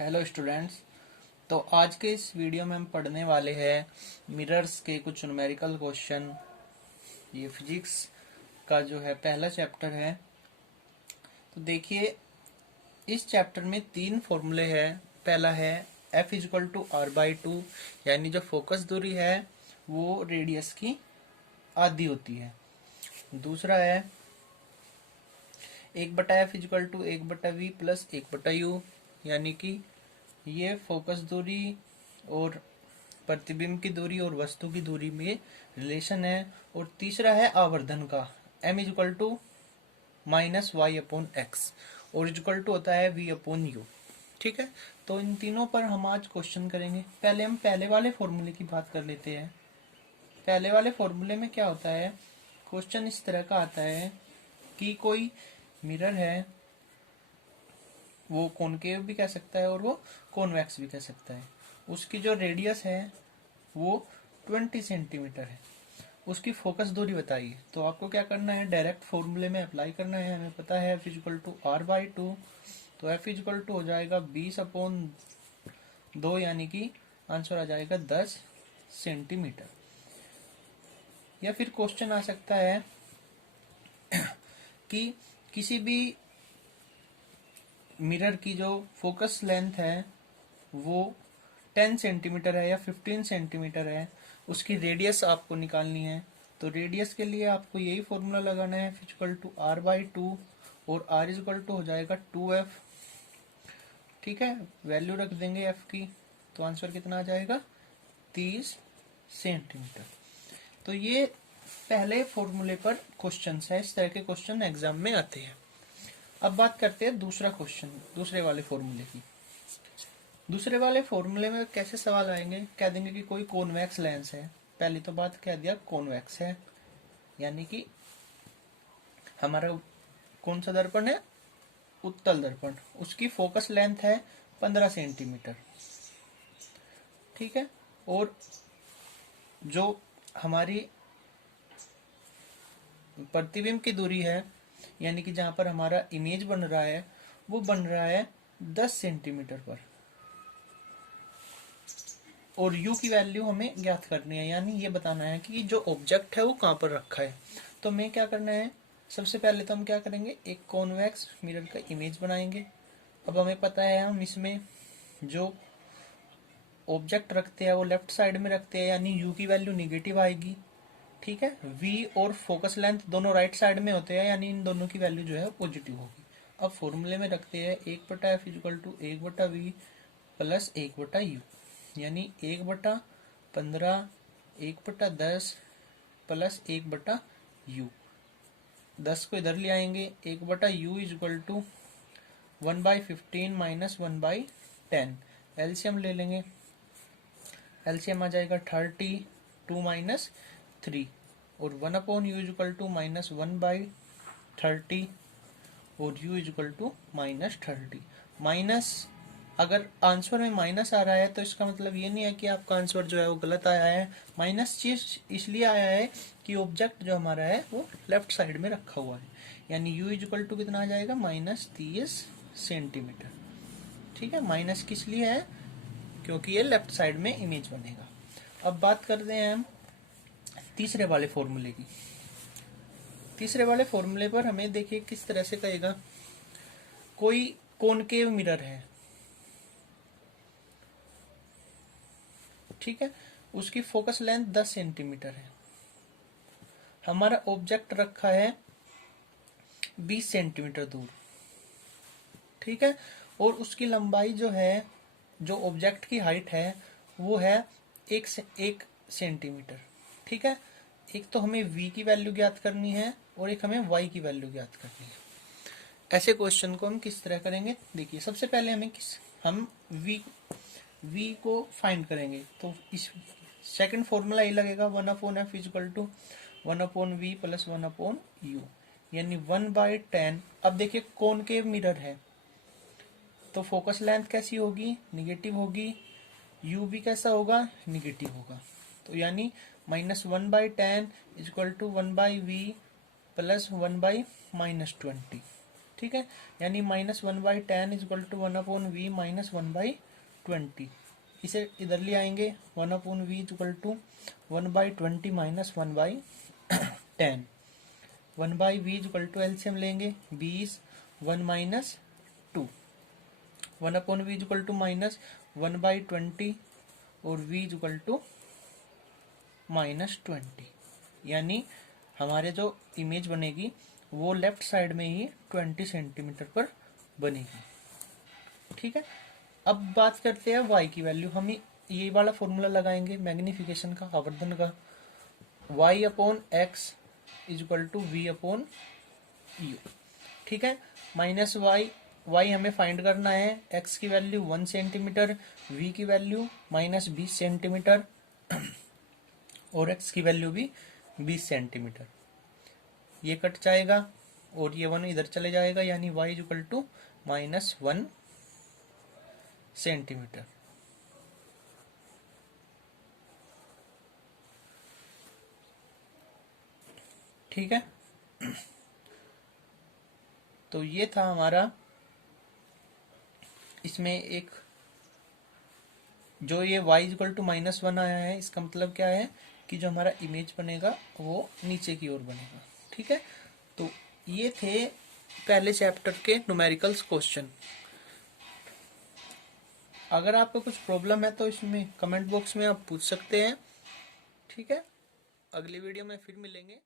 Hello students. तो आज के इस वीडियो में हम पढ़ने वाले हैं मिरर्स के कुछ न्यूमेरिकल क्वेश्चन। ये फिजिक्स का जो है पहला चैप्टर है। तो देखिए, इस चैप्टर में 3 फॉर्मूले हैं। पहला है F इजक्वल टू r/2, यानी जो फोकस दूरी है वो रेडियस की आधी होती है। दूसरा है 1/f equal to 1/v plus 1/u, यानी कि ये फोकस दूरी और प्रतिबिंब की दूरी और वस्तु की दूरी में रिलेशन है। और तीसरा है आवर्धन का, m इजक्वल टू -y/x और इजक्वल टू होता है v/u। ठीक है, तो इन तीनों पर हम आज क्वेश्चन करेंगे। पहले हम पहले वाले फॉर्मूले की बात कर लेते हैं। पहले वाले फॉर्मूले में क्या होता है, क्वेश्चन इस तरह का आता है कि कोई मिरर है, वो कॉनकेव भी कह सकता है और वो कॉन्वेक्स भी कह सकता है। उसकी जो रेडियस है वो 20 सेंटीमीटर है। उसकी फोकस दूरी बताइए। तो आपको क्या करना है, डायरेक्ट फॉर्मूले में अप्लाई करना है। हमें पता है F इजक्वल टू r/2, तो F इजक्वल टू हो जाएगा 20/2, यानी कि आंसर आ जाएगा 10 सेंटीमीटर। या फिर क्वेश्चन आ सकता है कि किसी भी मिरर की जो फोकस लेंथ है वो 10 सेंटीमीटर है या 15 सेंटीमीटर है, उसकी रेडियस आपको निकालनी है। तो रेडियस के लिए आपको यही फॉर्मूला लगाना है, F इक्वल टू r/2, और r इक्वल टू हो जाएगा 2f। ठीक है, वैल्यू रख देंगे f की, तो आंसर कितना आ जाएगा 30 सेंटीमीटर। तो ये पहले फॉर्मूले पर क्वेश्चन है। इस तरह के क्वेश्चन एग्जाम में आते हैं। अब बात करते हैं दूसरा क्वेश्चन, दूसरे वाले फॉर्मूले की। दूसरे वाले फॉर्मूले में कैसे सवाल आएंगे, कह देंगे कि कोई कॉन्वेक्स लेंस है। पहली तो बात कह दिया कॉन्वेक्स है, यानी कि हमारा कौन सा दर्पण है, उत्तल दर्पण। उसकी फोकस लेंथ है 15 सेंटीमीटर। ठीक है, और जो हमारी प्रतिबिंब की दूरी है, यानी कि जहां पर हमारा इमेज बन रहा है, वो बन रहा है 10 सेंटीमीटर पर। और u की वैल्यू हमें ज्ञात करनी है, यानी ये बताना है कि जो ऑब्जेक्ट है वो कहाँ पर रखा है। तो हमें क्या करना है, सबसे पहले तो हम क्या करेंगे, एक कॉन्वेक्स मिरर का इमेज बनाएंगे। अब हमें पता है हम इसमें जो ऑब्जेक्ट रखते हैं वो लेफ्ट साइड में रखते हैं, यानी u की वैल्यू निगेटिव आएगी। ठीक है, v और फोकस लेंथ दोनों राइट साइड में होते हैं, यानी इन दोनों की वैल्यू जो है पॉजिटिव होगी। अब फॉर्मूले में रखते हैं 1/f equal to 1/v plus 1/u, यानी 1/15 1/10 प्लस 1/u। 10 को इधर ले आएंगे, 1/u equal to 1/15 minus 1/10। LCM ले लेंगे, एलसीएम आ जाएगा 30, 2 माइनस 3, और 1/u इक्वल टू -1/30 और u इक्वल टू -30। माइनस, अगर आंसर में माइनस आ रहा है तो इसका मतलब ये नहीं है कि आपका आंसर जो है वो गलत आया है। माइनस चीज इसलिए आया है कि ऑब्जेक्ट जो हमारा है वो लेफ्ट साइड में रखा हुआ है, यानी u इक्वल टू कितना आ जाएगा -30 सेंटीमीटर। ठीक है, माइनस किस लिए है, क्योंकि ये लेफ्ट साइड में इमेज बनेगा। अब बात करते हैं हम तीसरे वाले फॉर्मूले की। तीसरे वाले फॉर्मूले पर हमें देखिए किस तरह से कहेगा, कोई कॉनकेव मिरर है। ठीक है, उसकी फोकस लेंथ 10 सेंटीमीटर है। हमारा ऑब्जेक्ट रखा है 20 सेंटीमीटर दूर। ठीक है, और उसकी लंबाई जो है, जो ऑब्जेक्ट की हाइट है वो है 1 सेंटीमीटर। ठीक है, एक तो हमें v की वैल्यू ज्ञात करनी है और एक हमें y की वैल्यू ज्ञात करनी है। ऐसे क्वेश्चन को हम किस तरह करेंगे, देखिए सबसे पहले हम v को फाइंड करेंगे। तो इस सेकंड फॉर्मूला ये लगेगा 1/f equal to 1/v plus 1/u, यानी 1/10। अब देखिए कॉनकेव मिरर है तो फोकस लेंथ कैसी होगी, निगेटिव होगी। u भी कैसा होगा, निगेटिव होगा। तो यानी -1/10 इक्वल टू 1/v प्लस 1/-20। ठीक है, यानी -1/10 इक्वल टू 1/v माइनस 1/20। इसे इधर ले आएंगे, 1/v equal to 1/20 minus 1/10। 1/v equal to LCM लेंगे, 20 1 minus 2। 1/v equal to minus 1/20 और v इक्वल टू -20, यानी हमारे जो इमेज बनेगी वो लेफ्ट साइड में ही 20 सेंटीमीटर पर बनेगी। ठीक है, अब बात करते हैं y की वैल्यू। हम ये वाला फॉर्मूला लगाएंगे मैग्निफिकेशन का, आवर्धन का। y upon x is equal to v upon u. ठीक है, माइनस y हमें फाइंड करना है, x की वैल्यू 1 सेंटीमीटर, v की वैल्यू -20 सेंटीमीटर और x की वैल्यू भी 20 सेंटीमीटर। ये कट जाएगा और ये 1 इधर चले जाएगा, यानी y इक्वल टू -1 सेंटीमीटर। ठीक है, तो ये था हमारा, इसमें एक जो ये y इक्वल टू -1 आया है, इसका मतलब क्या है कि जो हमारा इमेज बनेगा वो नीचे की ओर बनेगा। ठीक है, तो ये थे पहले चैप्टर के न्यूमेरिकल्स क्वेश्चन। अगर आपको कुछ प्रॉब्लम है तो इसमें कमेंट बॉक्स में आप पूछ सकते हैं। ठीक है, अगली वीडियो में फिर मिलेंगे।